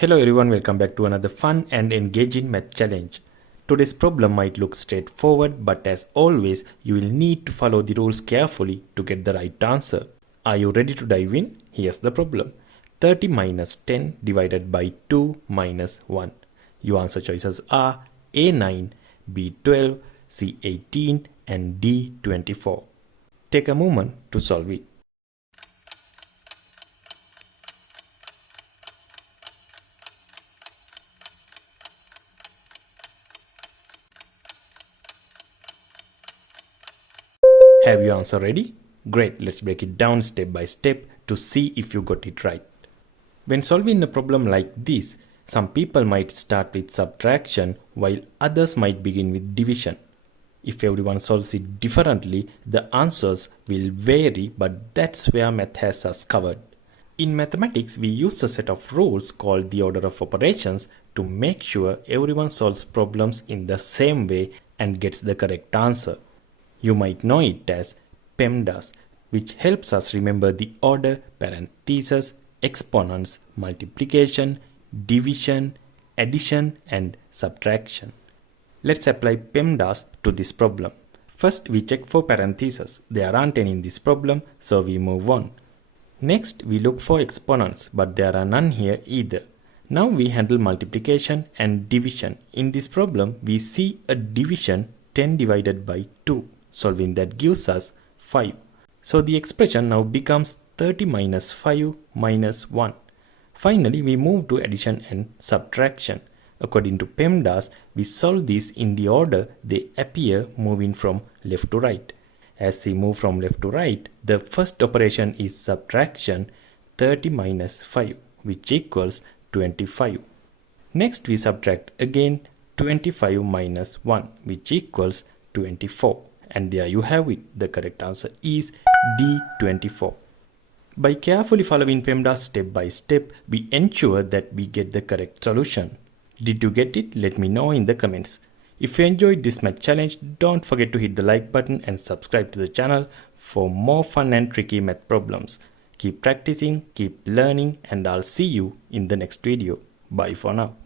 Hello everyone, welcome back to another fun and engaging math challenge. Today's problem might look straightforward, but as always, you will need to follow the rules carefully to get the right answer. Are you ready to dive in? Here's the problem. 30 minus 10 divided by 2 minus 1. Your answer choices are A9, B12, C18 and D24. Take a moment to solve it. Have your answer ready? Great, let's break it down step by step to see if you got it right. When solving a problem like this, some people might start with subtraction while others might begin with division. If everyone solves it differently, the answers will vary, but that's where math has us covered. In mathematics, we use a set of rules called the order of operations to make sure everyone solves problems in the same way and gets the correct answer. You might know it as PEMDAS, which helps us remember the order, parentheses, exponents, multiplication, division, addition and subtraction. Let's apply PEMDAS to this problem. First, we check for parentheses. There aren't any in this problem, so we move on. Next, we look for exponents, but there are none here either. Now we handle multiplication and division. In this problem, we see a division 10 divided by 2. Solving that gives us 5. So the expression now becomes 30 minus 5 minus 1. Finally, we move to addition and subtraction. According to PEMDAS, we solve these in the order they appear moving from left to right. As we move from left to right, the first operation is subtraction 30 minus 5, which equals 25. Next, we subtract again 25 minus 1, which equals 24. And there you have it. The correct answer is D24. By carefully following PEMDAS step by step, we ensure that we get the correct solution. Did you get it? Let me know in the comments. If you enjoyed this math challenge, don't forget to hit the like button and subscribe to the channel for more fun and tricky math problems. Keep practicing, keep learning, and I'll see you in the next video. Bye for now.